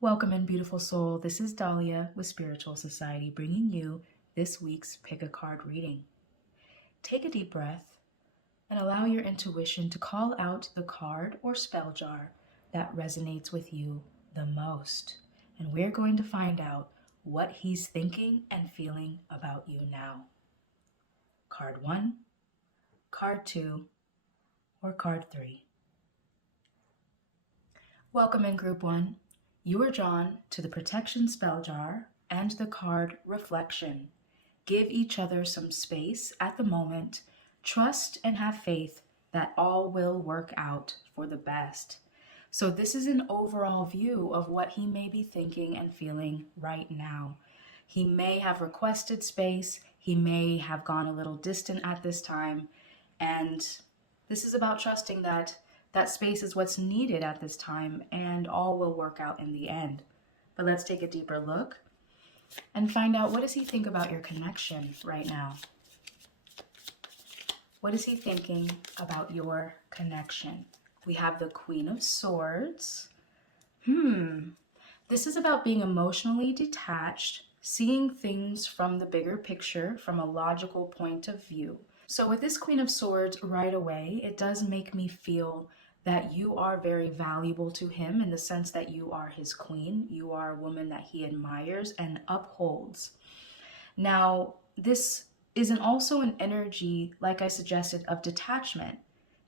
Welcome in, beautiful soul. This is Dahlia with Spiritual Society, bringing you this week's Pick a Card reading. Take a deep breath and allow your intuition to call out the card or spell jar that resonates with you the most. And we're going to find out what he's thinking and feeling about you now. Card 1, Card 2, or Card 3. Welcome in, Group 1. You are drawn to the protection spell jar and the card reflection. Give each other some space at the moment. Trust and have faith that all will work out for the best. So this is an overall view of what he may be thinking and feeling right now. He may have requested space. He may have gone a little distant at this time. And this is about trusting that space is what's needed at this time, and all will work out in the end. But let's take a deeper look and find out, what does he think about your connection right now? What is he thinking about your connection? We have the Queen of Swords. This is about being emotionally detached, seeing things from the bigger picture, from a logical point of view. So with this Queen of Swords, right away, it does make me feel that you are very valuable to him in the sense that you are his queen. You are a woman that he admires and upholds. Now, this is also an energy, like I suggested, of detachment.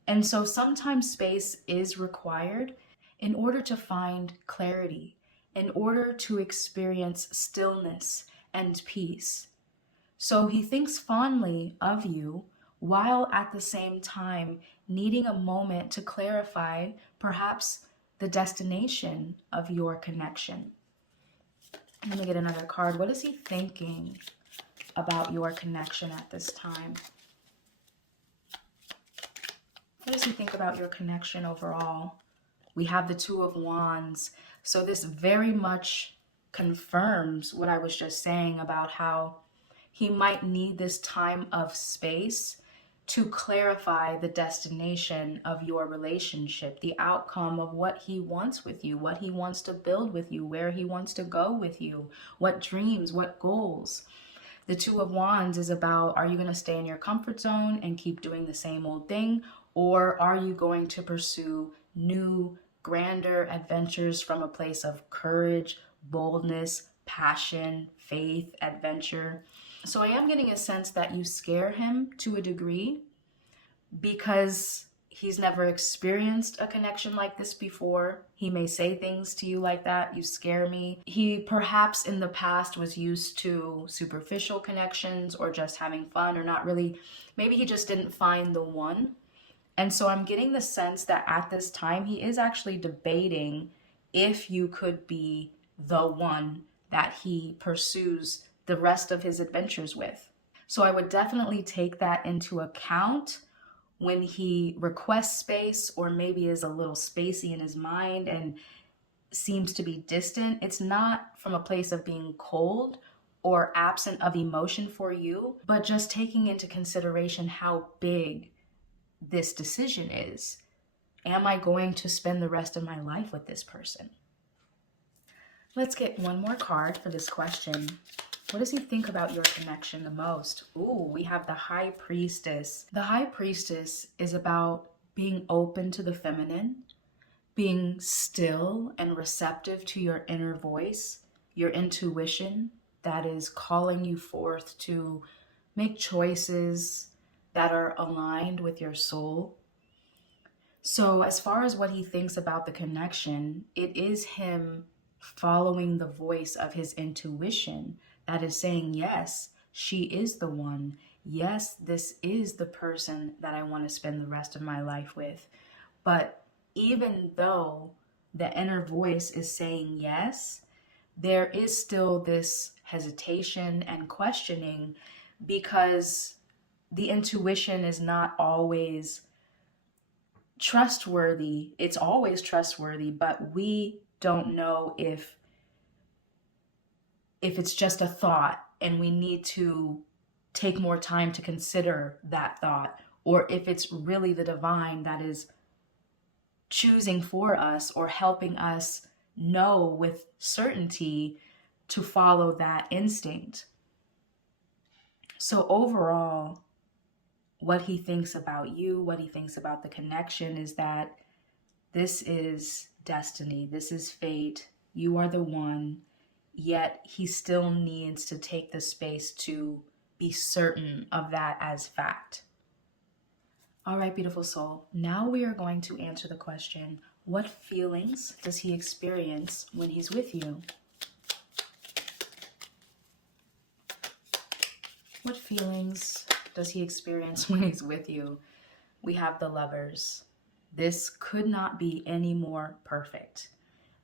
And so sometimes space is required in order to find clarity, in order to experience stillness and peace. So he thinks fondly of you, while at the same time needing a moment to clarify perhaps the destination of your connection. Let me get another card. What is he thinking about your connection at this time? What does he think about your connection overall? We have the Two of Wands. So this very much confirms what I was just saying about how he might need this time of space to clarify the destination of your relationship, the outcome of what he wants with you, what he wants to build with you, where he wants to go with you, what dreams, what goals. The Two of Wands is about, are you going to stay in your comfort zone and keep doing the same old thing? Or are you going to pursue new, grander adventures from a place of courage, boldness, passion, faith, adventure? So I am getting a sense that you scare him to a degree because he's never experienced a connection like this before. He may say things to you like that, you scare me. He perhaps in the past was used to superficial connections or just having fun or not really. Maybe he just didn't find the one. And so I'm getting the sense that at this time he is actually debating if you could be the one that he pursues the rest of his adventures with. So I would definitely take that into account when he requests space, or maybe is a little spacey in his mind and seems to be distant. It's not from a place of being cold or absent of emotion for you, but just taking into consideration how big this decision is. Am I going to spend the rest of my life with this person? Let's get one more card for this question. What does he think about your connection the most? Ooh, we have the High Priestess. The High Priestess is about being open to the feminine, being still and receptive to your inner voice, your intuition that is calling you forth to make choices that are aligned with your soul. So as far as what he thinks about the connection, it is him following the voice of his intuition that is saying, yes, she is the one. Yes, this is the person that I want to spend the rest of my life with. But even though the inner voice is saying yes, there is still this hesitation and questioning, because the intuition is not always trustworthy. It's always trustworthy, but we don't know if it's just a thought and we need to take more time to consider that thought, or if it's really the divine that is choosing for us or helping us know with certainty to follow that instinct. So overall, what he thinks about you, what he thinks about the connection is that this is destiny, this is fate, you are the one, yet he still needs to take the space to be certain of that as fact. All right, beautiful soul. Now we are going to answer the question, what feelings does he experience when he's with you? What feelings does he experience when he's with you? We have the Lovers. This could not be any more perfect,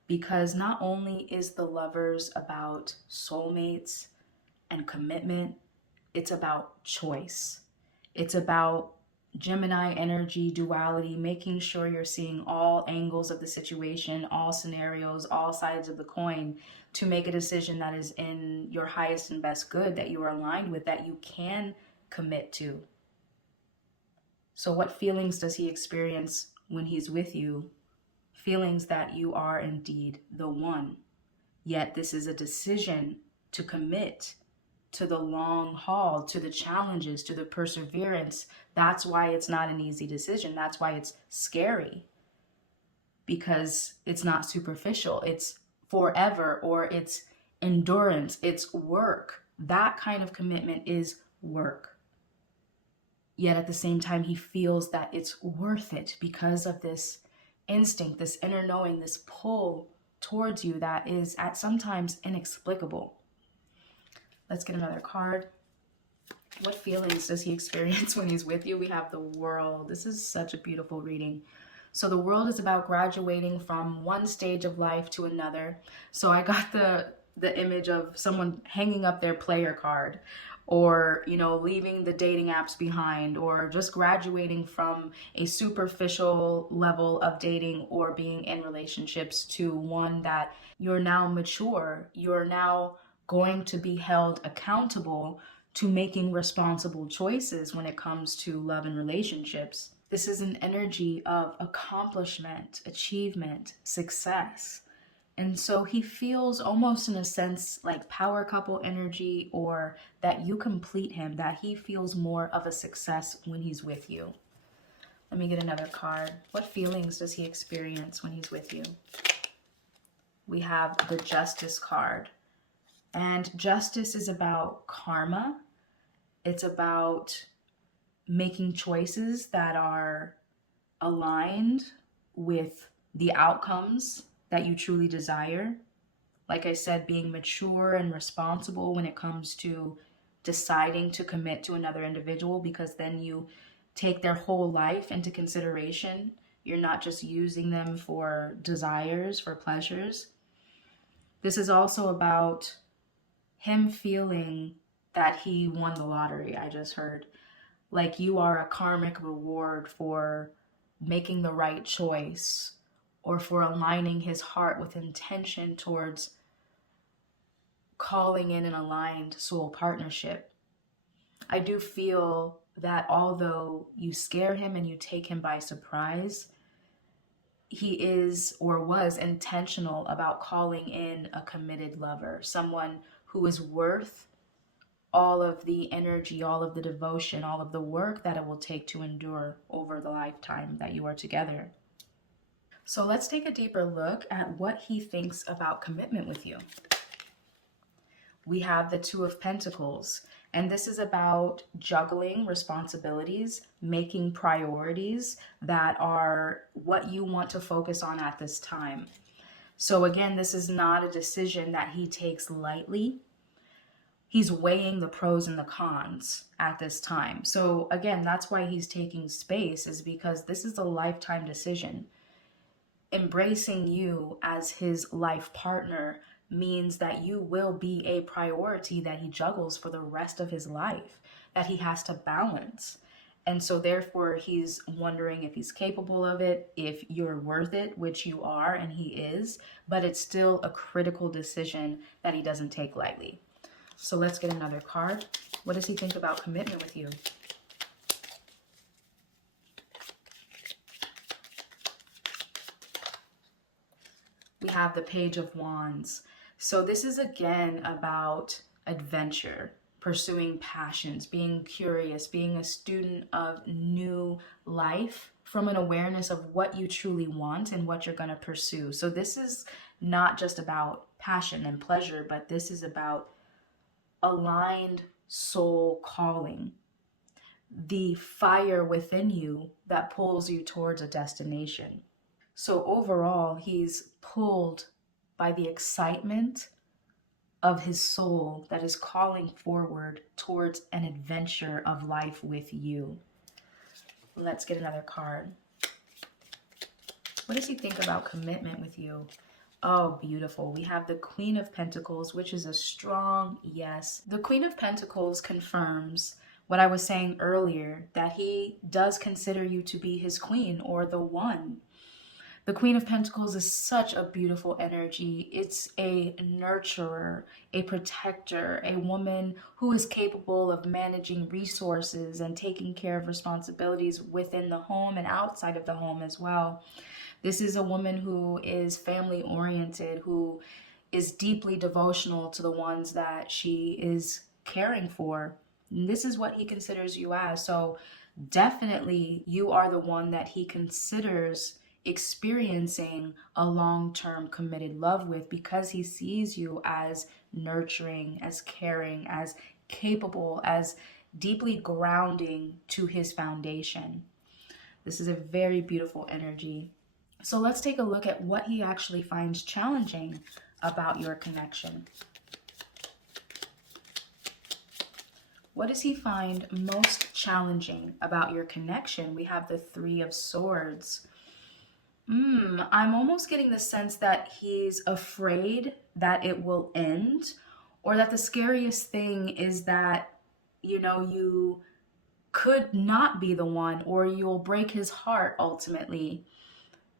because not only is the Lovers about soulmates and commitment, it's about choice. It's about Gemini energy, duality, making sure you're seeing all angles of the situation, all scenarios, all sides of the coin to make a decision that is in your highest and best good, that you are aligned with, that you can commit to. So what feelings does he experience when he's with you? Feelings that you are indeed the one. Yet this is a decision to commit to the long haul, to the challenges, to the perseverance. That's why it's not an easy decision. That's why it's scary, because it's not superficial. It's forever, or it's endurance. It's work. That kind of commitment is work. Yet at the same time, he feels that it's worth it because of this instinct, this inner knowing, this pull towards you that is at sometimes inexplicable. Let's get another card. What feelings does he experience when he's with you? We have the World. This is such a beautiful reading. So the World is about graduating from one stage of life to another. So I got the image of someone hanging up their player card, or, you know, leaving the dating apps behind, or just graduating from a superficial level of dating or being in relationships to one that you're now mature. You're now going to be held accountable to making responsible choices when it comes to love and relationships. This is an energy of accomplishment, achievement, success. And so he feels almost in a sense like power couple energy, or that you complete him, that he feels more of a success when he's with you. Let me get another card. What feelings does he experience when he's with you? We have the Justice card. And justice is about karma. It's about making choices that are aligned with the outcomes that you truly desire. Like I said, being mature and responsible when it comes to deciding to commit to another individual, because then you take their whole life into consideration. You're not just using them for desires, for pleasures. This is also about him feeling that he won the lottery. I just heard, like you are a karmic reward for making the right choice, or for aligning his heart with intention towards calling in an aligned soul partnership. I do feel that although you scare him and you take him by surprise, he is or was intentional about calling in a committed lover, someone who is worth all of the energy, all of the devotion, all of the work that it will take to endure over the lifetime that you are together. So let's take a deeper look at what he thinks about commitment with you. We have the Two of Pentacles, and this is about juggling responsibilities, making priorities that are what you want to focus on at this time. So again, this is not a decision that he takes lightly. He's weighing the pros and the cons at this time. So again, that's why he's taking space, is because this is a lifetime decision. Embracing you as his life partner means that you will be a priority that he juggles for the rest of his life, that he has to balance. And so therefore he's wondering if he's capable of it, if you're worth it, which you are, and he is, but it's still a critical decision that he doesn't take lightly. So let's get another card. What does he think about commitment with you? we have the Page of Wands. So this is again about adventure, pursuing passions, being curious, being a student of new life from an awareness of what you truly want and what you're going to pursue. So this is not just about passion and pleasure, but this is about aligned soul calling, the fire within you that pulls you towards a destination. So overall, he's pulled by the excitement of his soul that is calling forward towards an adventure of life with you. Let's get another card. What does he think about commitment with you? Oh, beautiful. We have the Queen of Pentacles, which is a strong yes. The Queen of Pentacles confirms what I was saying earlier, that he does consider you to be his queen or the one. The Queen of Pentacles is such a beautiful energy. It's a nurturer, a protector, a woman who is capable of managing resources and taking care of responsibilities within the home and outside of the home as well. This is a woman who is family oriented, who is deeply devotional to the ones that she is caring for. And this is what he considers you as. So definitely you are the one that he considers experiencing a long-term committed love with, because he sees you as nurturing, as caring, as capable, as deeply grounding to his foundation. This is a very beautiful energy. So let's take a look at what he actually finds challenging about your connection. What does he find most challenging about your connection? We have the Three of Swords. I'm almost getting the sense that he's afraid that it will end, or that the scariest thing is that, you could not be the one, or you'll break his heart ultimately,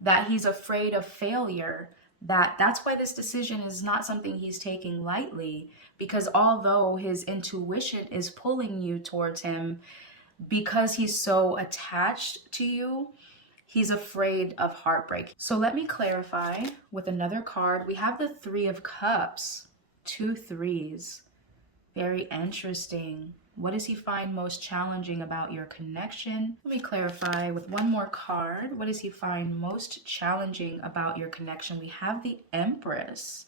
that he's afraid of failure. That's why this decision is not something he's taking lightly, because although his intuition is pulling you towards him, because he's so attached to you, he's afraid of heartbreak. So let me clarify with another card. We have the Three of Cups, 2 threes. Very interesting. What does he find most challenging about your connection? Let me clarify with one more card. What does he find most challenging about your connection? We have the Empress.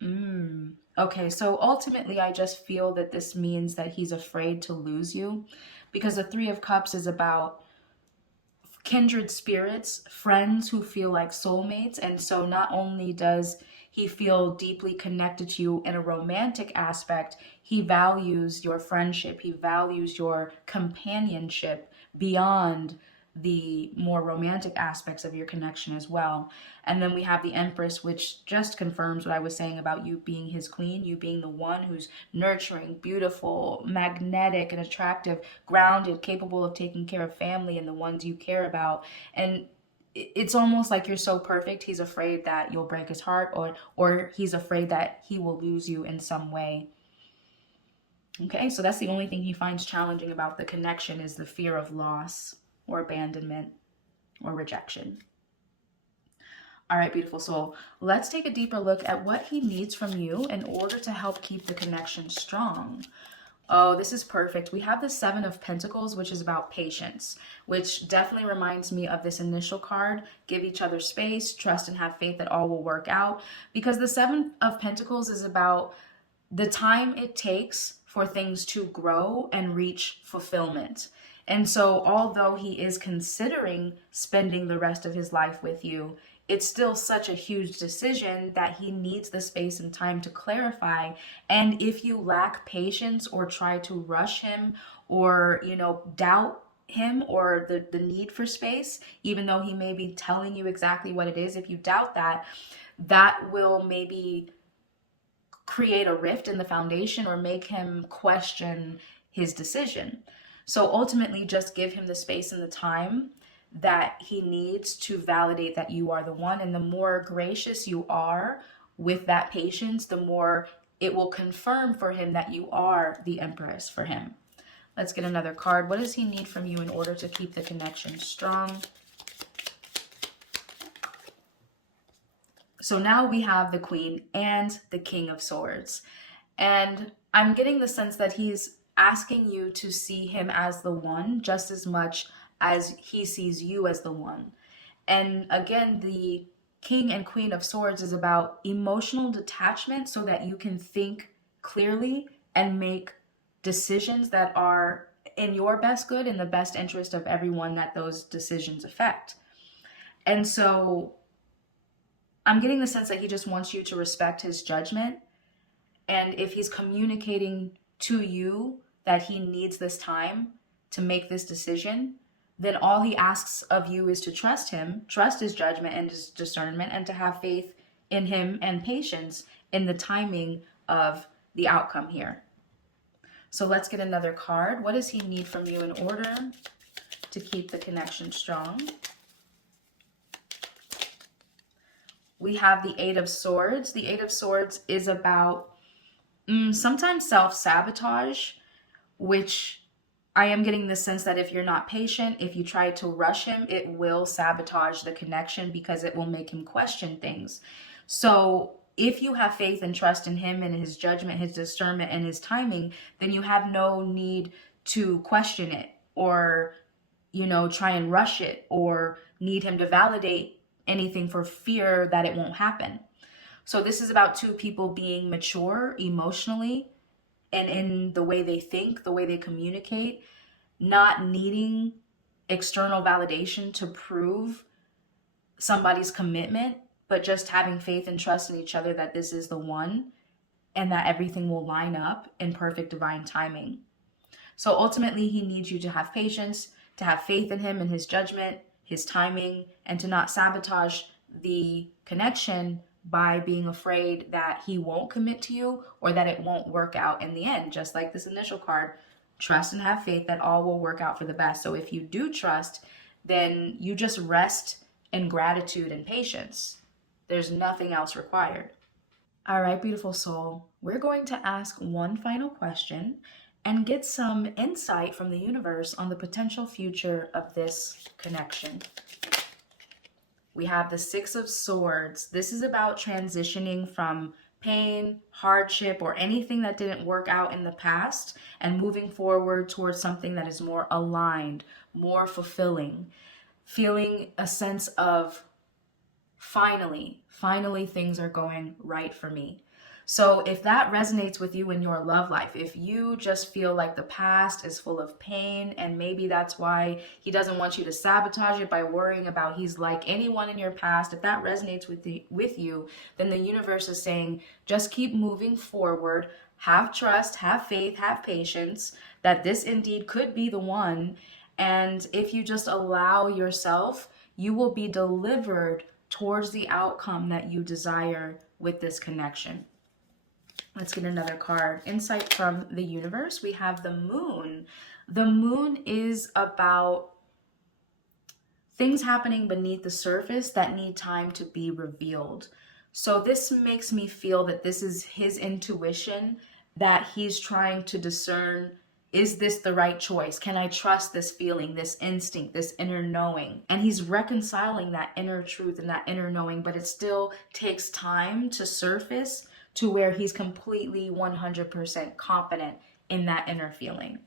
Okay, so ultimately I just feel that this means that he's afraid to lose you, because the Three of Cups is about kindred spirits, friends who feel like soulmates. And so not only does he feel deeply connected to you in a romantic aspect, he values your friendship, he values your companionship beyond the more romantic aspects of your connection as well. And then we have the Empress, which just confirms what I was saying about you being his queen, you being the one who's nurturing, beautiful, magnetic and attractive, grounded, capable of taking care of family and the ones you care about. And it's almost like you're so perfect, he's afraid that you'll break his heart, or he's afraid that he will lose you in some way. Okay, so that's the only thing he finds challenging about the connection, is the fear of loss or abandonment or rejection. All right, beautiful soul. Let's take a deeper look at what he needs from you in order to help keep the connection strong. Oh, this is perfect. We have the Seven of Pentacles, which is about patience, which definitely reminds me of this initial card. Give each other space, trust, and have faith that all will work out. Because the Seven of Pentacles is about the time it takes for things to grow and reach fulfillment. And so although he is considering spending the rest of his life with you, it's still such a huge decision that he needs the space and time to clarify. And if you lack patience or try to rush him, or, doubt him or the need for space, even though he may be telling you exactly what it is, if you doubt that, that will maybe create a rift in the foundation or make him question his decision. So ultimately, just give him the space and the time that he needs to validate that you are the one. And the more gracious you are with that patience, the more it will confirm for him that you are the Empress for him. Let's get another card. What does he need from you in order to keep the connection strong? So now we have the Queen and the King of Swords. And I'm getting the sense that he's asking you to see him as the one just as much as he sees you as the one. And again, the King and Queen of Swords is about emotional detachment so that you can think clearly and make decisions that are in your best good, in the best interest of everyone that those decisions affect. And so I'm getting the sense that he just wants you to respect his judgment. And if he's communicating to you that he needs this time to make this decision, then all he asks of you is to trust him, trust his judgment and his discernment, and to have faith in him and patience in the timing of the outcome here. So let's get another card. What does he need from you in order to keep the connection strong? We have the Eight of Swords. The Eight of Swords is about sometimes self-sabotage, which I am getting the sense that if you're not patient, if you try to rush him, it will sabotage the connection because it will make him question things. So if you have faith and trust in him and his judgment, his discernment, and his timing, then you have no need to question it or, try and rush it or need him to validate anything for fear that it won't happen. So this is about two people being mature emotionally and in the way they think, the way they communicate, not needing external validation to prove somebody's commitment, but just having faith and trust in each other that this is the one and that everything will line up in perfect divine timing. So ultimately, he needs you to have patience, to have faith in him and his judgment, his timing, and to not sabotage the connection by being afraid that he won't commit to you or that it won't work out in the end. Just like this initial card, trust and have faith that all will work out for the best. So if you do trust, then you just rest in gratitude and patience. There's nothing else required. All right, beautiful soul, we're going to ask one final question and get some insight from the universe on the potential future of this connection. We have the Six of Swords. This is about transitioning from pain, hardship, or anything that didn't work out in the past and moving forward towards something that is more aligned, more fulfilling, feeling a sense of finally things are going right for me. So if that resonates with you in your love life, if you just feel like the past is full of pain and maybe that's why he doesn't want you to sabotage it by worrying about he's like anyone in your past, if that resonates with you, then the universe is saying just keep moving forward, have trust, have faith, have patience that this indeed could be the one. And if you just allow yourself, you will be delivered towards the outcome that you desire with this connection. Let's get another card. Insight from the universe. We have the Moon. The Moon is about things happening beneath the surface that need time to be revealed. So this makes me feel that this is his intuition, that he's trying to discern, is this the right choice? Can I trust this feeling, this instinct, this inner knowing? And he's reconciling that inner truth and that inner knowing, but it still takes time to surface to where he's completely 100% confident in that inner feeling.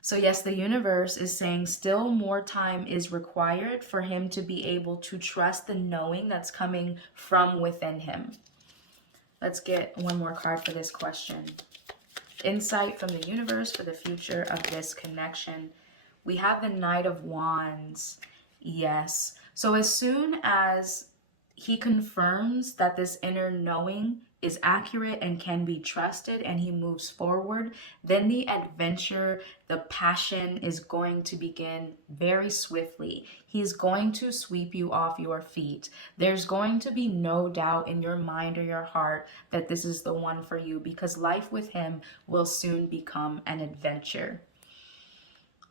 So yes, the universe is saying still more time is required for him to be able to trust the knowing that's coming from within him. Let's get one more card for this question. Insight from the universe for the future of this connection. We have the Knight of Wands. Yes. So as soon as he confirms that this inner knowing is accurate and can be trusted and he moves forward, then the adventure, the passion is going to begin very swiftly. He's going to sweep you off your feet. There's going to be no doubt in your mind or your heart that this is the one for you, because life with him will soon become an adventure.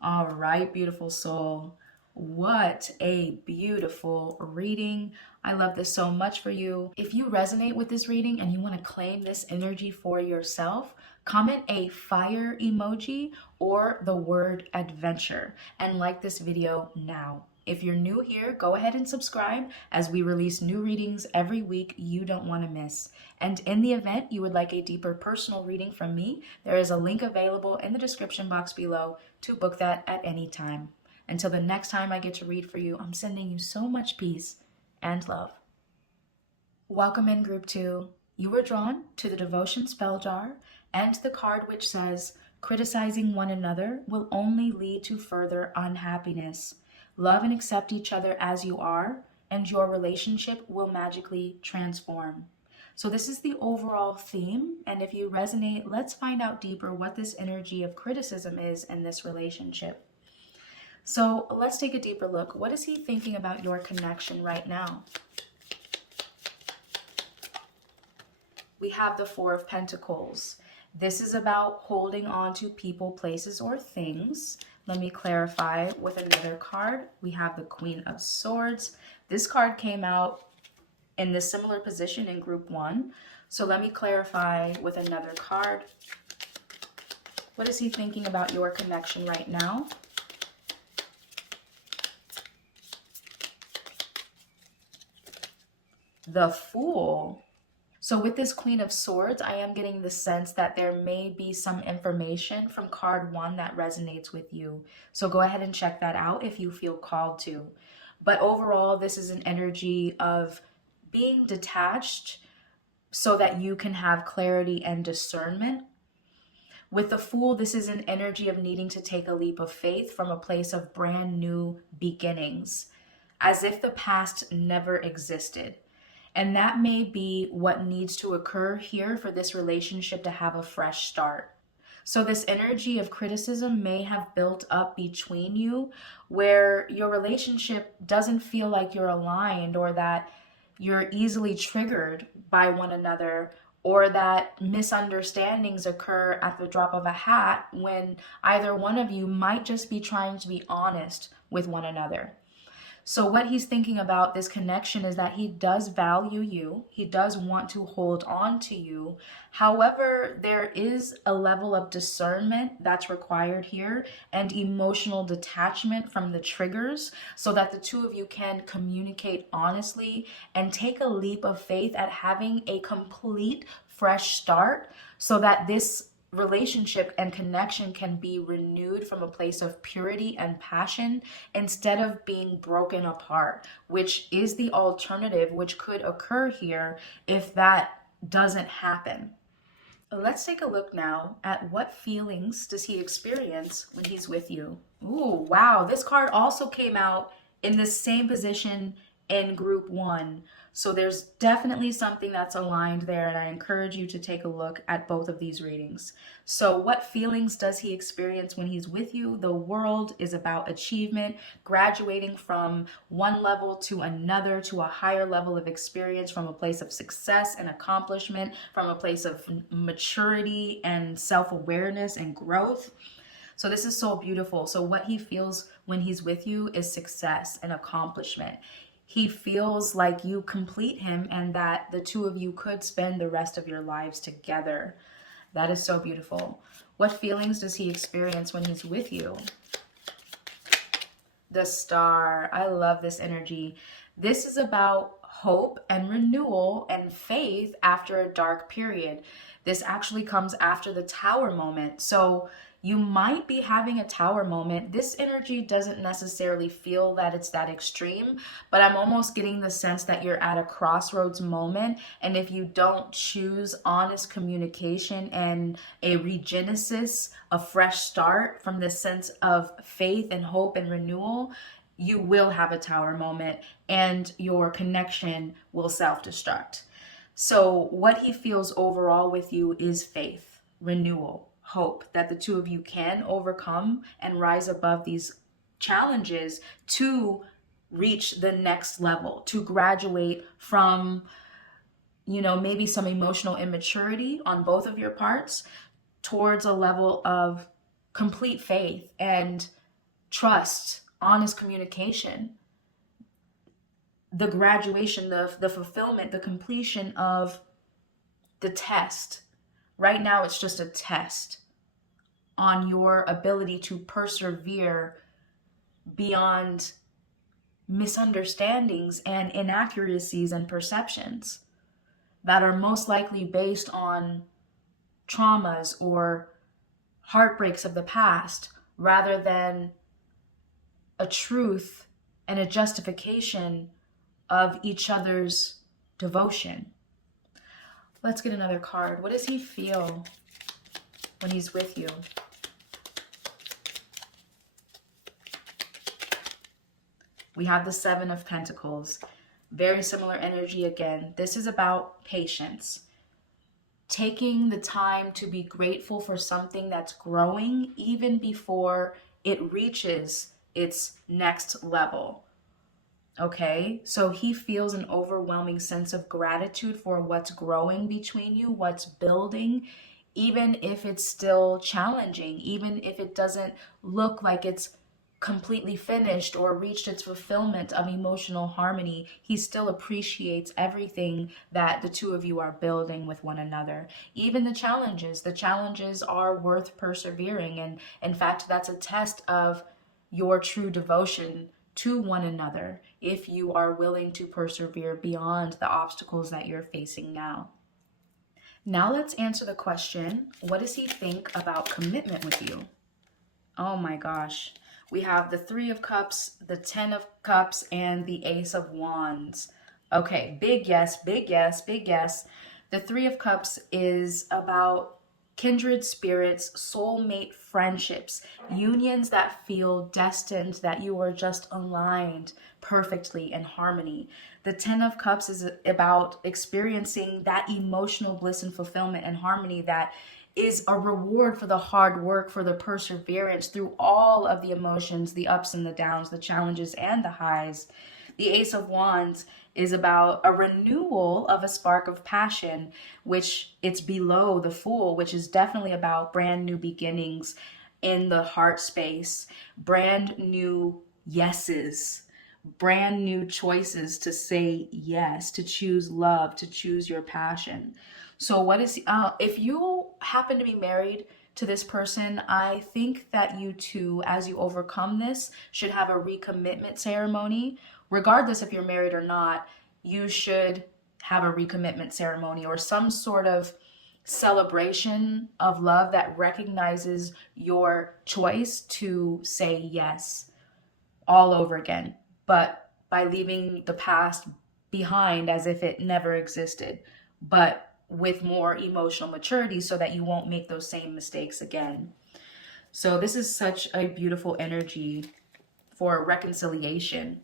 All right, beautiful soul. What a beautiful reading. I love this so much for you. If you resonate with this reading and you want to claim this energy for yourself, comment a fire emoji or the word adventure and like this video now. If you're new here, go ahead and subscribe as we release new readings every week you don't want to miss. And in the event you would like a deeper personal reading from me, there is a link available in the description box below to book that at any time. Until the next time I get to read for you, I'm sending you so much peace and love. Welcome in Group 2. You were drawn to the Devotion Spell Jar and the card which says, criticizing one another will only lead to further unhappiness. Love and accept each other as you are, and your relationship will magically transform. So this is the overall theme, and if you resonate, let's find out deeper what this energy of criticism is in this relationship. So let's take a deeper look. What is he thinking about your connection right now? We have the Four of Pentacles. This is about holding on to people, places, or things. Let me clarify with another card. We have the Queen of Swords. This card came out in this similar position in Group 1. So let me clarify with another card. What is he thinking about your connection right now? The Fool. So with this Queen of Swords, I am getting the sense that there may be some information from card 1 that resonates with you. So go ahead and check that out if you feel called to. But overall, this is an energy of being detached so that you can have clarity and discernment. With the Fool, this is an energy of needing to take a leap of faith from a place of brand new beginnings, as if the past never existed. And that may be what needs to occur here for this relationship to have a fresh start. So this energy of criticism may have built up between you where your relationship doesn't feel like you're aligned, or that you're easily triggered by one another, or that misunderstandings occur at the drop of a hat when either one of you might just be trying to be honest with one another. So what he's thinking about this connection is that he does value you. He does want to hold on to you. However, there is a level of discernment that's required here and emotional detachment from the triggers so that the two of you can communicate honestly and take a leap of faith at having a complete fresh start so that this relationship and connection can be renewed from a place of purity and passion instead of being broken apart, which is the alternative which could occur here if that doesn't happen. Let's take a look now at what feelings does he experience when he's with you. Ooh, wow, this card also came out in the same position in Group 1. So there's definitely something that's aligned there, and I encourage you to take a look at both of these readings. So what feelings does he experience when he's with you? The World is about achievement, graduating from one level to another, to a higher level of experience, from a place of success and accomplishment, from a place of maturity and self-awareness and growth. So this is so beautiful. So what he feels when he's with you is success and accomplishment. He feels like you complete him and that the two of you could spend the rest of your lives together. That is so beautiful. What feelings does he experience when he's with you? The Star. I love this energy. This is about hope and renewal and faith after a dark period. This actually comes after the Tower moment. So you might be having a Tower moment. This energy doesn't necessarily feel that it's that extreme, but I'm almost getting the sense that you're at a crossroads moment. And if you don't choose honest communication and a regenesis, a fresh start from this sense of faith and hope and renewal, you will have a Tower moment and your connection will self-destruct. So what he feels overall with you is faith, renewal, hope that the two of you can overcome and rise above these challenges to reach the next level, to graduate from, maybe some emotional immaturity on both of your parts towards a level of complete faith and trust, honest communication, the graduation, the fulfillment, the completion of the test. Right now, it's just a test on your ability to persevere beyond misunderstandings and inaccuracies and perceptions that are most likely based on traumas or heartbreaks of the past rather than a truth and a justification of each other's devotion. Let's get another card. What does he feel when he's with you? We have the Seven of Pentacles. Very similar energy again. This is about patience. Taking the time to be grateful for something that's growing even before it reaches its next level. Okay, so he feels an overwhelming sense of gratitude for what's growing between you, what's building, even if it's still challenging, even if it doesn't look like it's completely finished or reached its fulfillment of emotional harmony. He still appreciates everything that the two of you are building with one another. Even the challenges are worth persevering. And in fact, that's a test of your true devotion to one another if you are willing to persevere beyond the obstacles that you're facing now. Now let's answer the question, what does he think about commitment with you? Oh my gosh. We have the Three of Cups, the Ten of Cups, and the Ace of Wands. Okay, big yes, big yes, big yes. The Three of Cups is about kindred spirits, soulmate friendships, unions that feel destined, that you are just aligned perfectly in harmony. The Ten of Cups is about experiencing that emotional bliss and fulfillment and harmony that is a reward for the hard work, for the perseverance through all of the emotions, the ups and the downs, the challenges and the highs. The Ace of Wands is about a renewal of a spark of passion, which it's below the Fool, which is definitely about brand new beginnings in the heart space, brand new yeses, brand new choices to say yes, to choose love, to choose your passion. So what is, if you happen to be married to this person, I think that you too, as you overcome this, should have a recommitment ceremony. Regardless if you're married or not, you should have a recommitment ceremony or some sort of celebration of love that recognizes your choice to say yes all over again, but by leaving the past behind as if it never existed, but with more emotional maturity so that you won't make those same mistakes again. So this is such a beautiful energy for reconciliation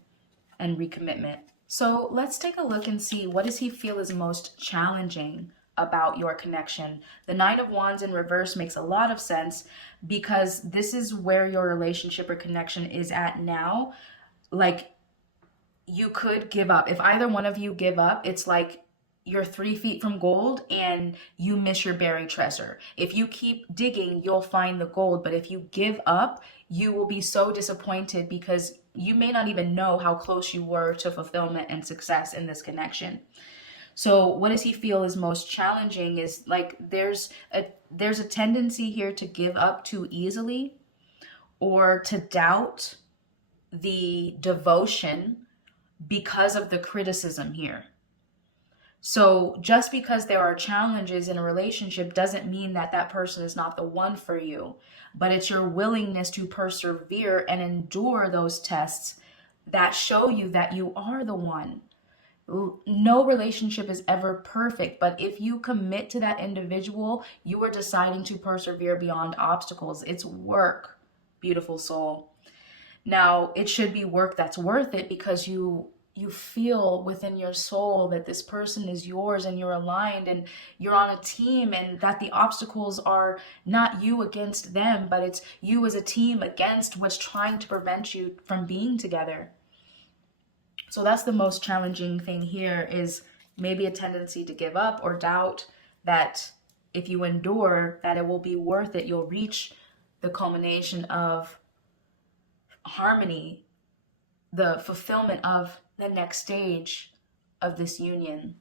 and recommitment. So let's take a look and see, what does he feel is most challenging about your connection? The Nine of Wands in reverse makes a lot of sense because this is where your relationship or connection is at now. Like, you could give up. If either one of you give up, it's like you're 3 feet from gold and you miss your buried treasure. If you keep digging, you'll find the gold. But if you give up, you will be so disappointed because you may not even know how close you were to fulfillment and success in this connection. So what does he feel is most challenging is like there's a tendency here to give up too easily or to doubt the devotion because of the criticism here. So just because there are challenges in a relationship doesn't mean that that person is not the one for you, but it's your willingness to persevere and endure those tests that show you that you are the one. No relationship is ever perfect, but if you commit to that individual, you are deciding to persevere beyond obstacles. It's work, beautiful soul. Now, it should be work that's worth it because you feel within your soul that this person is yours and you're aligned and you're on a team, and that the obstacles are not you against them, but it's you as a team against what's trying to prevent you from being together. So that's the most challenging thing here, is maybe a tendency to give up or doubt that if you endure, that it will be worth it. You'll reach the culmination of harmony, the fulfillment of the next stage of this union.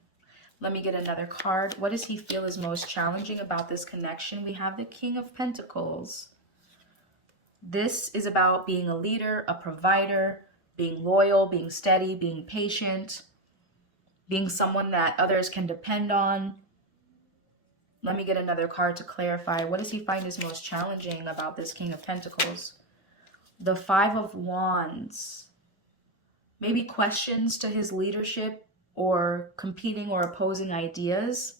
Let me get another card. What does he feel is most challenging about this connection? We have the King of Pentacles. This is about being a leader, a provider, being loyal, being steady, being patient, being someone that others can depend on. Let me get another card to clarify. What does he find is most challenging about this King of Pentacles? The Five of Wands. Maybe questions to his leadership or competing or opposing ideas.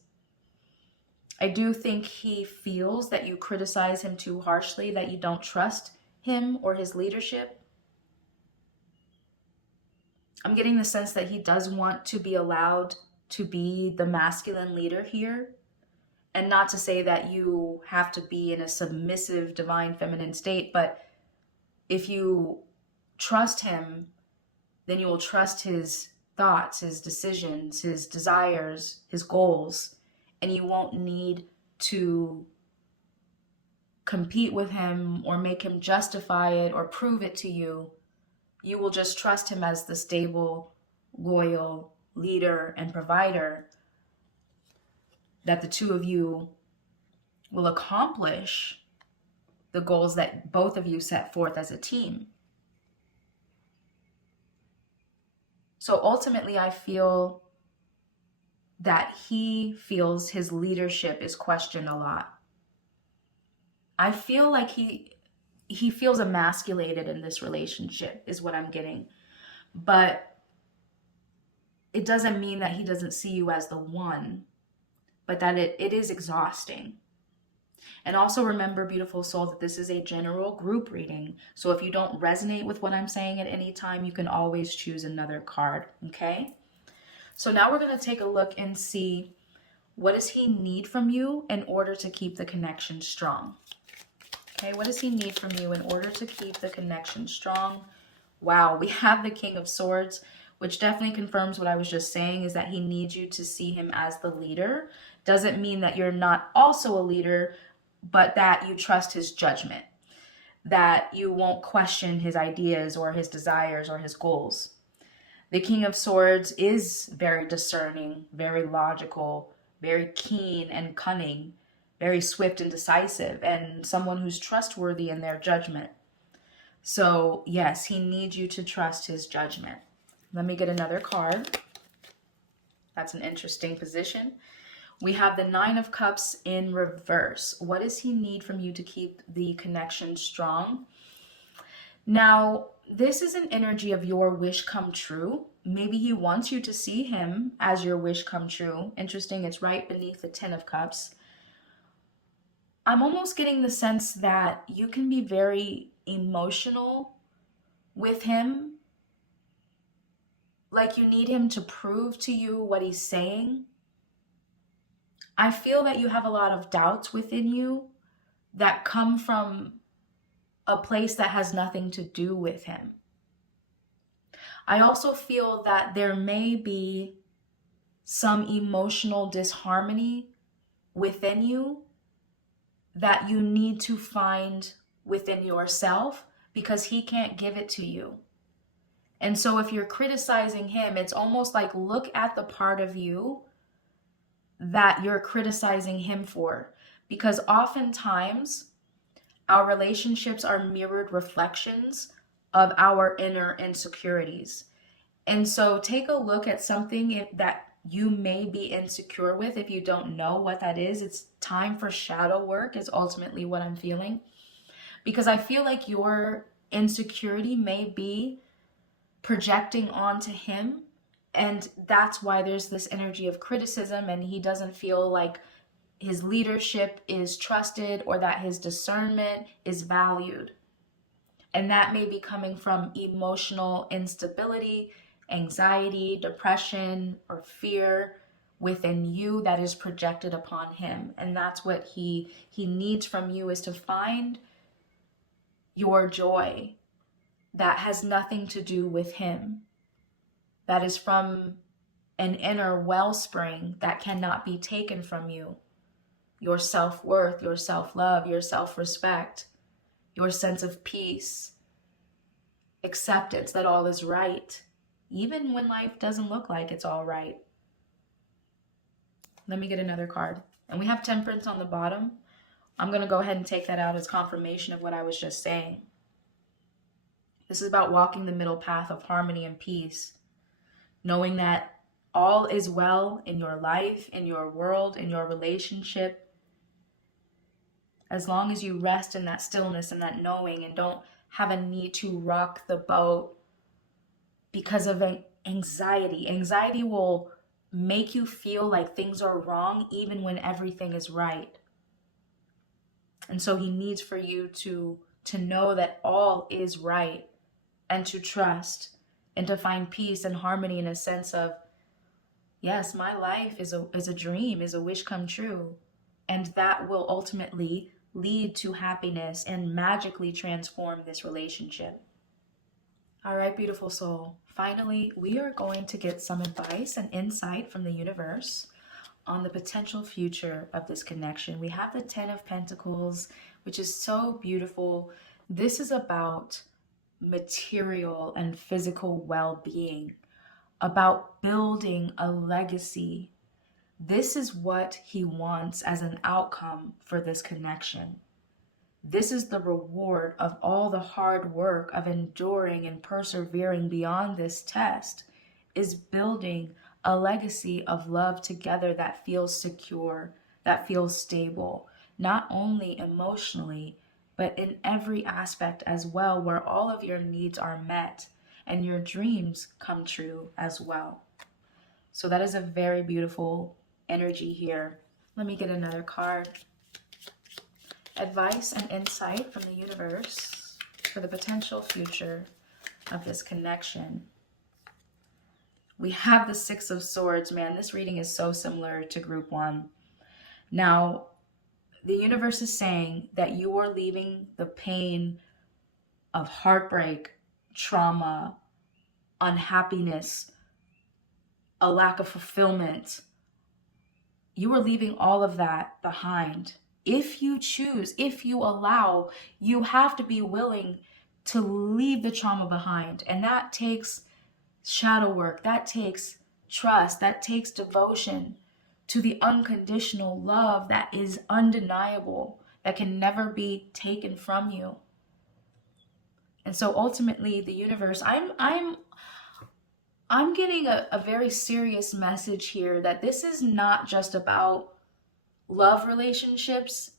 I do think he feels that you criticize him too harshly, that you don't trust him or his leadership. I'm getting the sense that he does want to be allowed to be the masculine leader here. And not to say that you have to be in a submissive, divine, feminine state, but if you trust him, then you will trust his thoughts, his decisions, his desires, his goals, and you won't need to compete with him or make him justify it or prove it to you. You will just trust him as the stable, loyal leader and provider that the two of you will accomplish the goals that both of you set forth as a team. So ultimately, I feel that he feels his leadership is questioned a lot. I feel like he feels emasculated in this relationship is what I'm getting. But it doesn't mean that he doesn't see you as the one, but that it is exhausting. And also remember, beautiful soul, that this is a general group reading. So if you don't resonate with what I'm saying at any time, you can always choose another card, okay? So now we're going to take a look and see, what does he need from you in order to keep the connection strong? Okay, what does he need from you in order to keep the connection strong? Wow, we have the King of Swords, which definitely confirms what I was just saying, is that he needs you to see him as the leader. Doesn't mean that you're not also a leader, but that you trust his judgment, that you won't question his ideas or his desires or his goals. The King of Swords is very discerning, very logical, very keen and cunning, very swift and decisive, and someone who's trustworthy in their judgment. So yes, he needs you to trust his judgment. Let me get another card. That's an interesting position. We have the Nine of Cups in reverse. What does he need from you to keep the connection strong? Now, this is an energy of your wish come true. Maybe he wants you to see him as your wish come true. Interesting, it's right beneath the Ten of Cups. I'm almost getting the sense that you can be very emotional with him. Like you need him to prove to you what he's saying. I feel that you have a lot of doubts within you that come from a place that has nothing to do with him. I also feel that there may be some emotional disharmony within you that you need to find within yourself, because he can't give it to you. And so if you're criticizing him, it's almost like, look at the part of you that you're criticizing him for, because oftentimes our relationships are mirrored reflections of our inner insecurities. And so take a look at something that you may be insecure with. If you don't know what that is, it's time for shadow work is ultimately what I'm feeling, because I feel like your insecurity may be projecting onto him. And that's why there's this energy of criticism, and he doesn't feel like his leadership is trusted or that his discernment is valued. And that may be coming from emotional instability, anxiety, depression, or fear within you that is projected upon him. And that's what he needs from you, is to find your joy that has nothing to do with him, that is from an inner wellspring that cannot be taken from you. Your self-worth, your self-love, your self-respect, your sense of peace, acceptance that all is right, even when life doesn't look like it's all right. Let me get another card. And we have Temperance on the bottom. I'm going to go ahead and take that out as confirmation of what I was just saying. This is about walking the middle path of harmony and peace, knowing that all is well in your life, in your world, in your relationship, as long as you rest in that stillness and that knowing and don't have a need to rock the boat because of anxiety. Anxiety will make you feel like things are wrong even when everything is right. And so he needs for you to know that all is right, and to trust and to find peace and harmony in a sense of, yes, my life is a dream, is a wish come true. And that will ultimately lead to happiness and magically transform this relationship. All right, beautiful soul. Finally, we are going to get some advice and insight from the universe on the potential future of this connection. We have the 10 of Pentacles, which is so beautiful. This is about material and physical well-being, about building a legacy. This is what he wants as an outcome for this connection. This is the reward of all the hard work of enduring and persevering beyond this test, is building a legacy of love together that feels secure, that feels stable, not only emotionally, but in every aspect as well, where all of your needs are met and your dreams come true as well. So that is a very beautiful energy here. Let me get another card. Advice and insight from the universe for the potential future of this connection. We have the 6 of Swords. Man, this reading is so similar to group 1. Now, the universe is saying that you are leaving the pain of heartbreak, trauma, unhappiness, a lack of fulfillment. You are leaving all of that behind. If you choose, if you allow, you have to be willing to leave the trauma behind. And that takes shadow work, that takes trust, that takes devotion to the unconditional love that is undeniable, that can never be taken from you. And so ultimately the universe, I'm getting a very serious message here that this is not just about love relationships.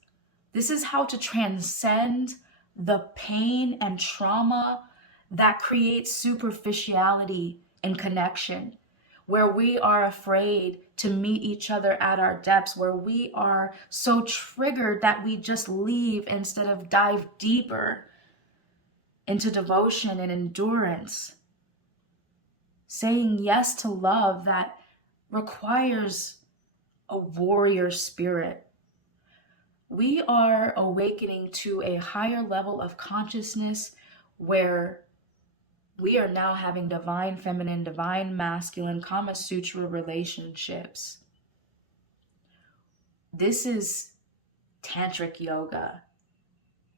This is how to transcend the pain and trauma that creates superficiality in connection, where we are afraid to meet each other at our depths, where we are so triggered that we just leave instead of dive deeper into devotion and endurance. Saying yes to love that requires a warrior spirit. We are awakening to a higher level of consciousness where we are now having divine feminine, divine masculine, Kama Sutra relationships. This is tantric yoga.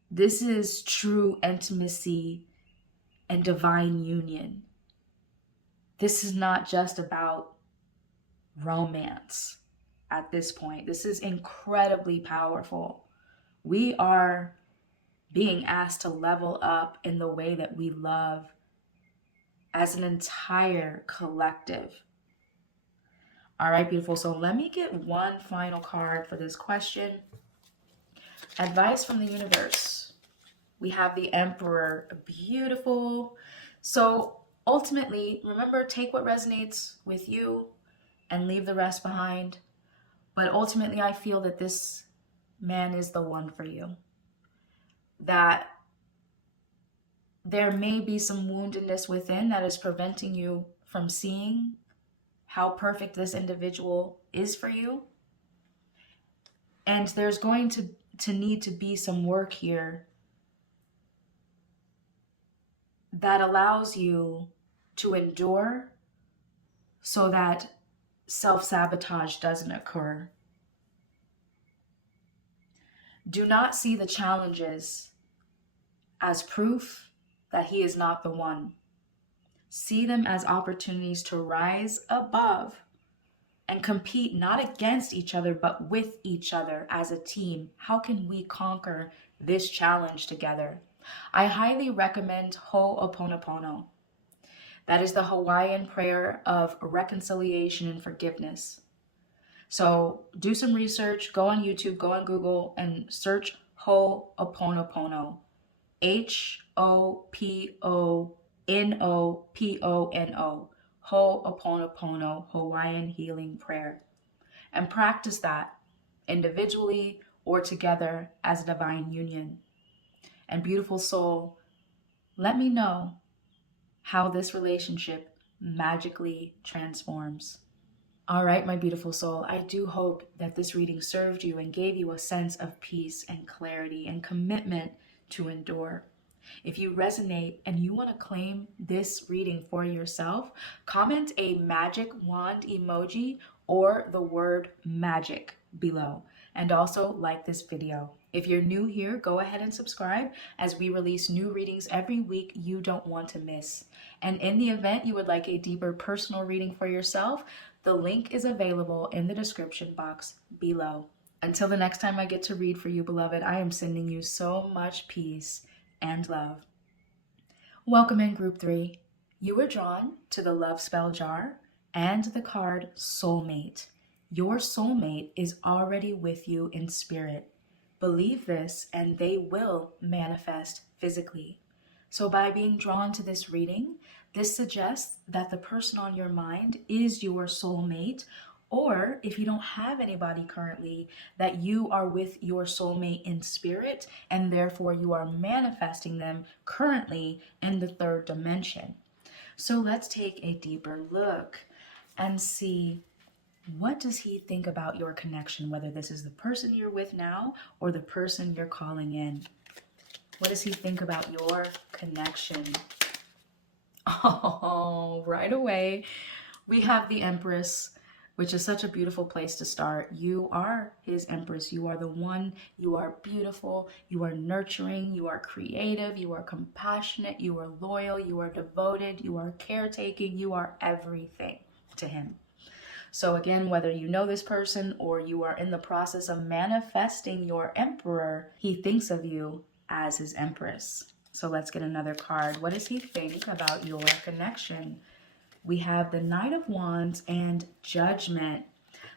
This is true intimacy and divine union. This is not just about romance. At this point, this is incredibly powerful. We are being asked to level up in the way that we love as an entire collective. All right, beautiful. So let me get one final card for this question. Advice from the universe. We have the Emperor. Beautiful. So ultimately, remember, take what resonates with you and leave the rest behind. But ultimately, I feel that this man is the one for you. That there may be some woundedness within that is preventing you from seeing how perfect this individual is for you. And there's going to need to be some work here that allows you to endure so that self-sabotage doesn't occur. Do not see the challenges as proof that he is not the one. See them as opportunities to rise above and compete not against each other, but with each other as a team. How can we conquer this challenge together? I highly recommend Ho'oponopono. That is the Hawaiian prayer of reconciliation and forgiveness. So do some research, go on YouTube, go on Google, and search Ho'oponopono. Ho'oponopono. Ho'oponopono, Hawaiian healing prayer. And practice that individually or together as a divine union. And beautiful soul, let me know how this relationship magically transforms. All right, my beautiful soul, I do hope that this reading served you and gave you a sense of peace and clarity and commitment to endure. If you resonate and you want to claim this reading for yourself, comment a magic wand emoji or the word magic below. And also like this video. If you're new here, go ahead and subscribe as we release new readings every week you don't want to miss. And in the event you would like a deeper personal reading for yourself, the link is available in the description box below. Until the next time I get to read for you, beloved, I am sending you so much peace and love. Welcome in Group 3. You were drawn to the Love Spell Jar and the card Soulmate. Your soulmate is already with you in spirit. Believe this and they will manifest physically. So by being drawn to this reading, this suggests that the person on your mind is your soulmate, or if you don't have anybody currently, that you are with your soulmate in spirit and therefore you are manifesting them currently in the third dimension. So let's take a deeper look and see, what does he think about your connection, whether this is the person you're with now or the person you're calling in? What does he think about your connection? Oh, right away, we have the Empress, which is such a beautiful place to start. You are his Empress. You are the one. You are beautiful. You are nurturing. You are creative. You are compassionate. You are loyal. You are devoted. You are caretaking. You are everything to him. So again, whether you know this person or you are in the process of manifesting your Emperor, he thinks of you as his Empress. So let's get another card. What does he think about your connection? We have the Knight of Wands and Judgment.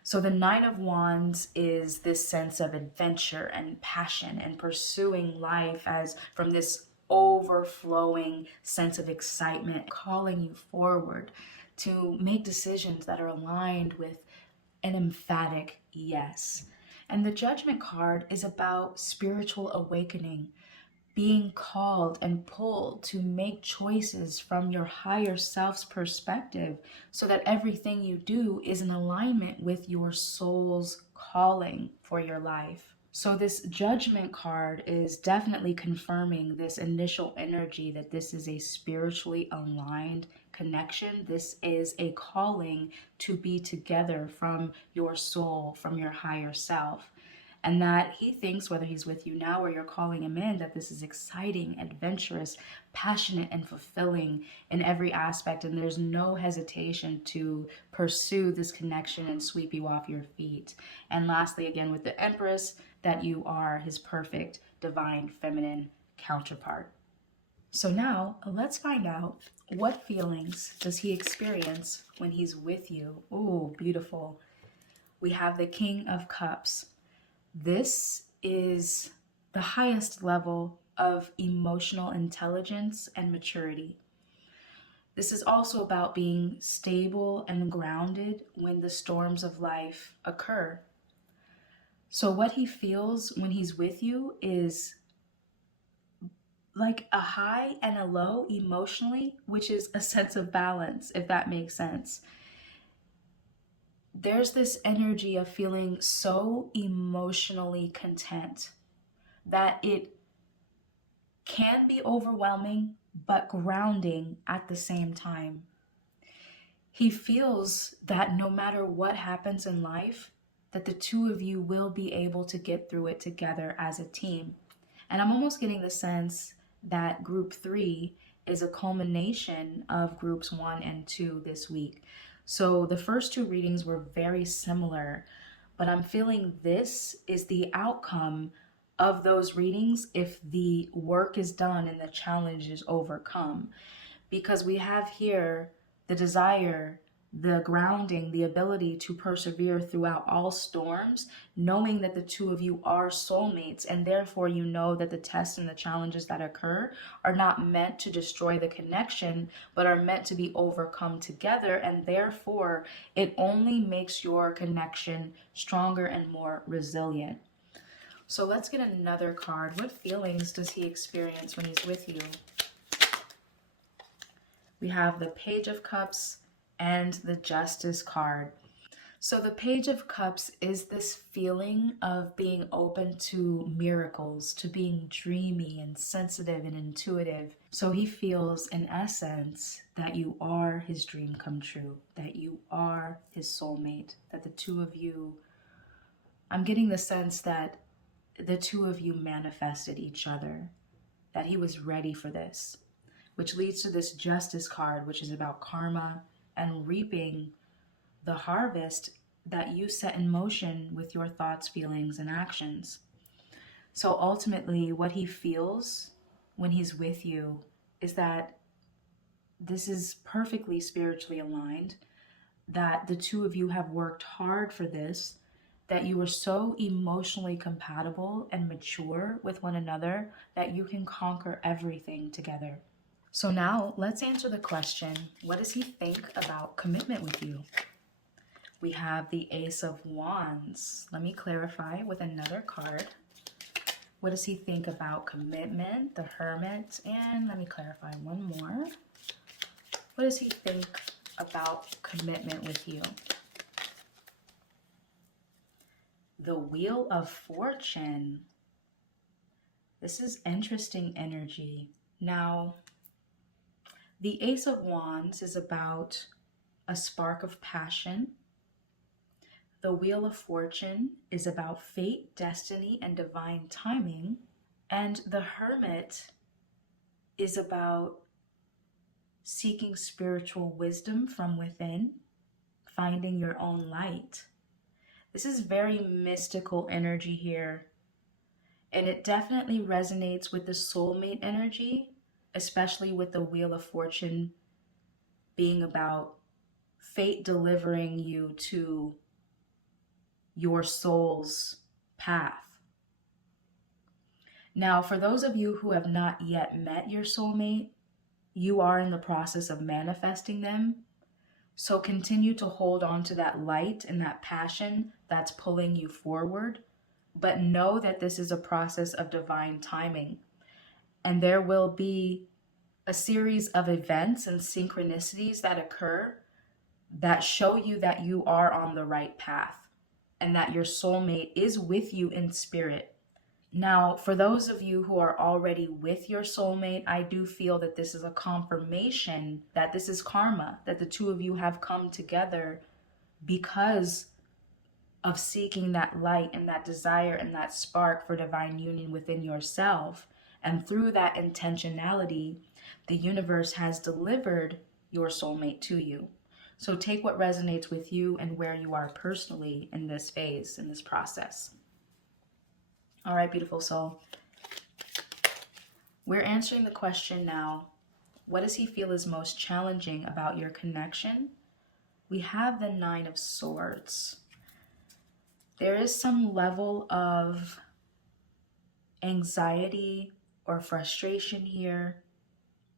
So the Knight of Wands is this sense of adventure and passion and pursuing life as from this overflowing sense of excitement, calling you forward to make decisions that are aligned with an emphatic yes. And the Judgment card is about spiritual awakening, being called and pulled to make choices from your higher self's perspective so that everything you do is in alignment with your soul's calling for your life. So this Judgment card is definitely confirming this initial energy that this is a spiritually aligned connection. This is a calling to be together from your soul, from your higher self. And that he thinks, whether he's with you now or you're calling him in, that this is exciting, adventurous, passionate, and fulfilling in every aspect. And there's no hesitation to pursue this connection and sweep you off your feet. And lastly, again, with the Empress, that you are his perfect, divine, feminine counterpart. So now let's find out, what feelings does he experience when he's with you? Oh, beautiful. We have the King of Cups. This is the highest level of emotional intelligence and maturity. This is also about being stable and grounded when the storms of life occur. So what he feels when he's with you is like a high and a low emotionally, which is a sense of balance, if that makes sense. There's this energy of feeling so emotionally content that it can be overwhelming, but grounding at the same time. He feels that no matter what happens in life, that the two of you will be able to get through it together as a team. And I'm almost getting the sense that Group 3 is a culmination of Groups 1 and 2 this week. So the first two readings were very similar, but I'm feeling this is the outcome of those readings if the work is done and the challenge is overcome. Because we have here the desire, the grounding, the ability to persevere throughout all storms, knowing that the two of you are soulmates, and therefore you know that the tests and the challenges that occur are not meant to destroy the connection, but are meant to be overcome together, and therefore it only makes your connection stronger and more resilient. So let's get another card. What feelings does he experience when he's with you? We have the Page of Cups and the Justice card. So the Page of Cups is this feeling of being open to miracles, to being dreamy and sensitive and intuitive. So he feels, in essence, that you are his dream come true, that you are his soulmate, that the two of you, I'm getting the sense that the two of you manifested each other, that he was ready for this, which leads to this Justice card, which is about karma and reaping the harvest that you set in motion with your thoughts, feelings, and actions. So ultimately, what he feels when he's with you is that this is perfectly spiritually aligned, that the two of you have worked hard for this, that you are so emotionally compatible and mature with one another that you can conquer everything together. So now let's answer the question, what does he think about commitment with you? We have the Ace of Wands. Let me clarify with another card. What does he think about commitment, the Hermit, and let me clarify one more. What does he think about commitment with you? The Wheel of Fortune. This is interesting energy. Now, the Ace of Wands is about a spark of passion. The Wheel of Fortune is about fate, destiny, and divine timing. And the Hermit is about seeking spiritual wisdom from within, finding your own light. This is very mystical energy here. And it definitely resonates with the soulmate energy, especially with the Wheel of Fortune being about fate delivering you to your soul's path. Now, for those of you who have not yet met your soulmate, you are in the process of manifesting them. So continue to hold on to that light and that passion that's pulling you forward. But know that this is a process of divine timing. And there will be a series of events and synchronicities that occur that show you that you are on the right path and that your soulmate is with you in spirit. Now, for those of you who are already with your soulmate, I do feel that this is a confirmation that this is karma, that the two of you have come together because of seeking that light and that desire and that spark for divine union within yourself. And through that intentionality, the universe has delivered your soulmate to you. So take what resonates with you and where you are personally in this phase, in this process. All right, beautiful soul. We're answering the question now, what does he feel is most challenging about your connection? We have the Nine of Swords. There is some level of anxiety or frustration here.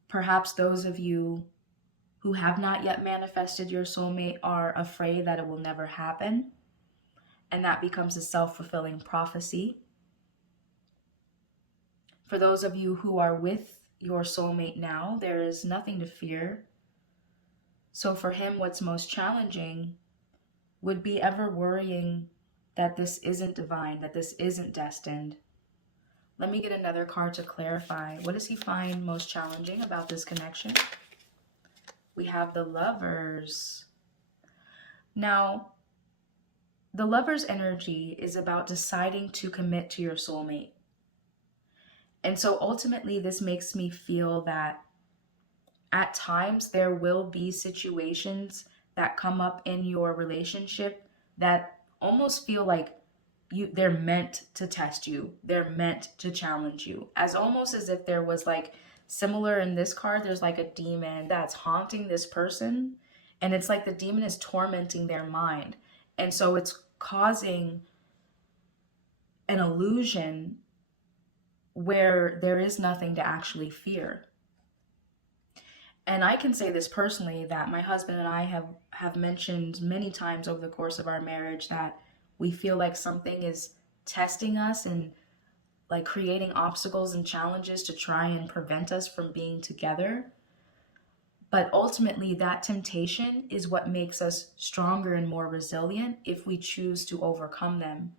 Perhaps those of you who have not yet manifested your soulmate are afraid that it will never happen, and that becomes a self-fulfilling prophecy. For those of you who are with your soulmate now, there is nothing to fear. So for him, what's most challenging would be ever worrying that this isn't divine, that this isn't destined. Let me get another card to clarify. What does he find most challenging about this connection? We have the Lovers. Now, the Lovers energy is about deciding to commit to your soulmate. And so ultimately, this makes me feel that at times there will be situations that come up in your relationship that almost feel like they're meant to test you. They're meant to challenge you. As almost as if there was like similar in this card, there's like a demon that's haunting this person. And it's like the demon is tormenting their mind. And so it's causing an illusion where there is nothing to actually fear. And I can say this personally, that my husband and I have mentioned many times over the course of our marriage that we feel like something is testing us and like creating obstacles and challenges to try and prevent us from being together. But ultimately, that temptation is what makes us stronger and more resilient if we choose to overcome them.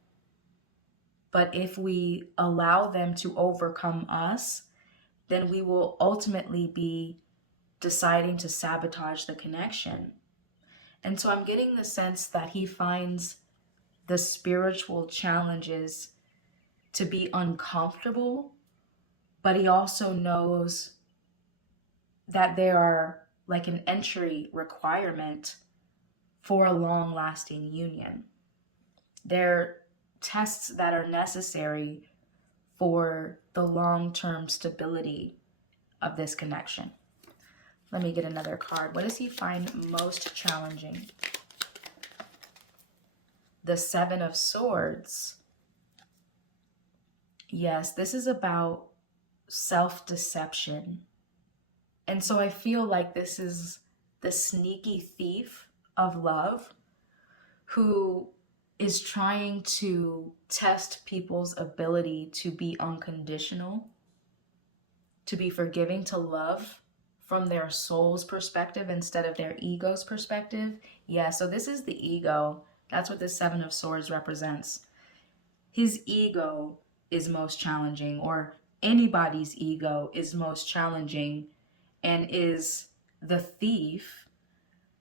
But if we allow them to overcome us, then we will ultimately be deciding to sabotage the connection. And so I'm getting the sense that he finds the spiritual challenges to be uncomfortable, but he also knows that they are like an entry requirement for a long-lasting union. They're tests that are necessary for the long-term stability of this connection. Let me get another card. What does he find most challenging? The Seven of Swords. Yes, this is about self-deception. And so I feel like this is the sneaky thief of love who is trying to test people's ability to be unconditional, to be forgiving, to love from their soul's perspective instead of their ego's perspective. Yeah, so this is the ego. That's what the Seven of Swords represents. His ego is most challenging, or anybody's ego is most challenging, and is the thief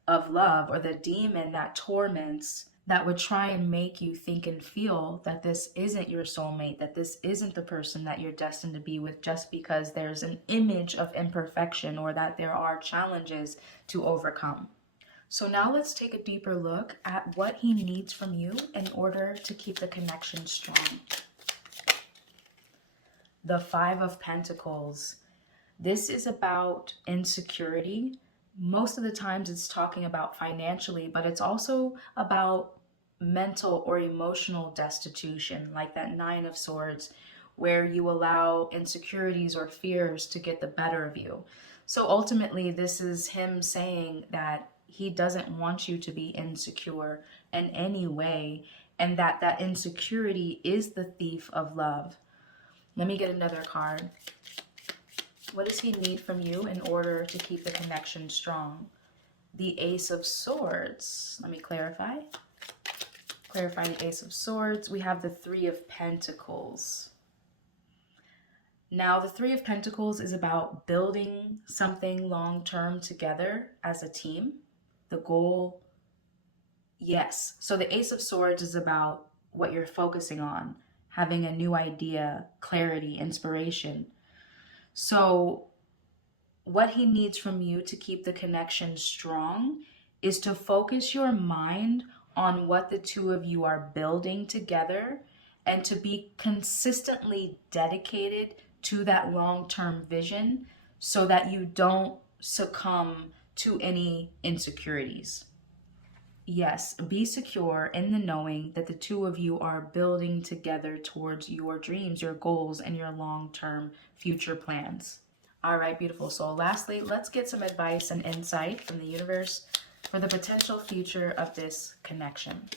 of love, or the demon that torments, that would try and make you think and feel that this isn't your soulmate, that this isn't the person that you're destined to be with, just because there's an image of imperfection or that there are challenges to overcome. So now let's take a deeper look at what he needs from you in order to keep the connection strong. The Five of Pentacles. This is about insecurity. Most of the times it's talking about financially, but it's also about mental or emotional destitution, like that Nine of Swords, where you allow insecurities or fears to get the better of you. So ultimately, this is him saying that he doesn't want you to be insecure in any way, and that that insecurity is the thief of love. Let me get another card. What does he need from you in order to keep the connection strong? The Ace of Swords. Let me clarify. Clarifying the Ace of Swords. We have the Three of Pentacles. Now, the Three of Pentacles is about building something long-term together as a team. The goal, yes. So the Ace of Swords is about what you're focusing on, having a new idea, clarity, inspiration. So what he needs from you to keep the connection strong is to focus your mind on what the two of you are building together, and to be consistently dedicated to that long-term vision so that you don't succumb to any insecurities. Yes, be secure in the knowing that the two of you are building together towards your dreams, your goals, and your long-term future plans. All right, beautiful soul. Lastly, let's get some advice and insight from the universe for the potential future of this connection.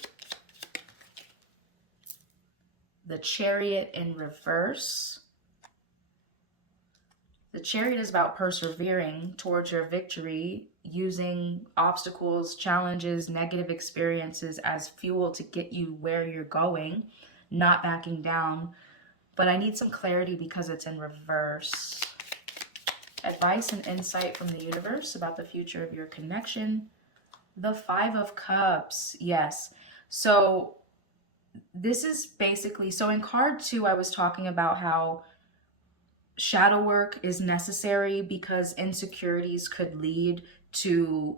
The Chariot in reverse. The Chariot is about persevering towards your victory, using obstacles, challenges, negative experiences as fuel to get you where you're going, not backing down. But I need some clarity because it's in reverse. Advice and insight from the universe about the future of your connection. The Five of Cups. Yes. So this is basically, so in card 2, I was talking about how shadow work is necessary because insecurities could lead to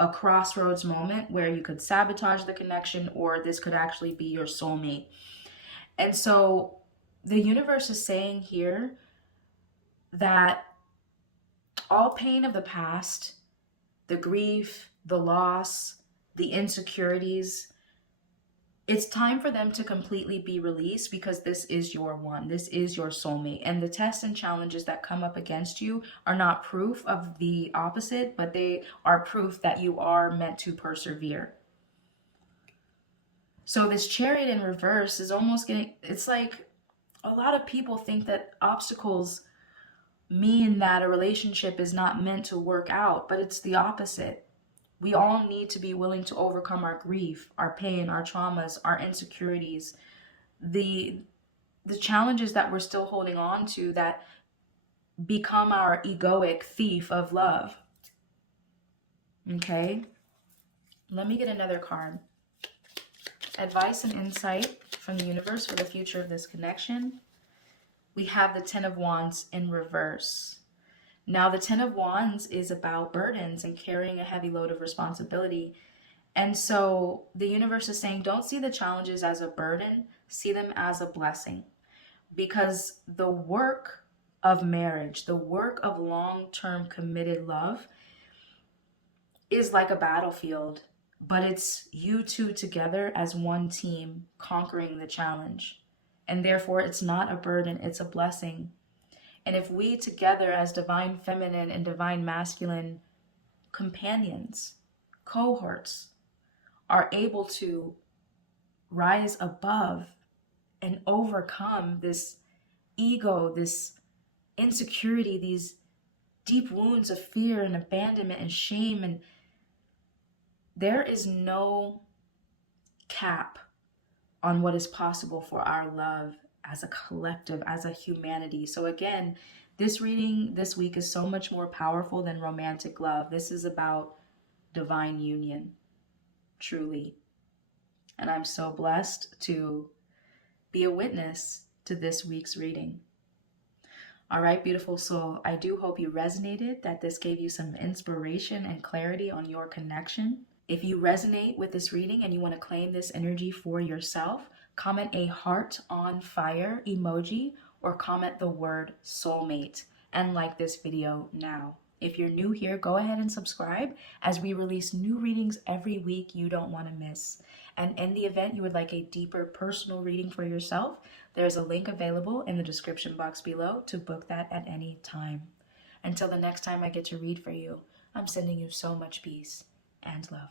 a crossroads moment where you could sabotage the connection, or this could actually be your soulmate. And so the universe is saying here that all pain of the past, the grief, the loss, the insecurities, it's time for them to completely be released, because this is your one. This is your soulmate. And the tests and challenges that come up against you are not proof of the opposite, but they are proof that you are meant to persevere. So this Chariot in reverse is almost getting, it's like a lot of people think that obstacles mean that a relationship is not meant to work out, but it's the opposite. We all need to be willing to overcome our grief, our pain, our traumas, our insecurities, the challenges that we're still holding on to that become our egoic thief of love. Okay? Let me get another card. Advice and insight from the universe for the future of this connection. We have the Ten of Wands in reverse. Now, the Ten of Wands is about burdens and carrying a heavy load of responsibility. And so the universe is saying, don't see the challenges as a burden, see them as a blessing. Because the work of marriage, the work of long-term committed love is like a battlefield, but it's you two together as one team conquering the challenge. And therefore, it's not a burden, it's a blessing. And if we together as divine feminine and divine masculine companions, cohorts, are able to rise above and overcome this ego, this insecurity, these deep wounds of fear and abandonment and shame, and there is no cap on what is possible for our love as a collective, as a humanity. So again, this reading this week is so much more powerful than romantic love. This is about divine union, truly. And I'm so blessed to be a witness to this week's reading. All right, beautiful soul, I do hope you resonated, that this gave you some inspiration and clarity on your connection. If you resonate with this reading and you want to claim this energy for yourself, comment a heart on fire emoji or comment the word soulmate and like this video now. If you're new here, go ahead and subscribe, as we release new readings every week you don't want to miss. And in the event you would like a deeper personal reading for yourself, there's a link available in the description box below to book that at any time. Until the next time I get to read for you, I'm sending you so much peace and love.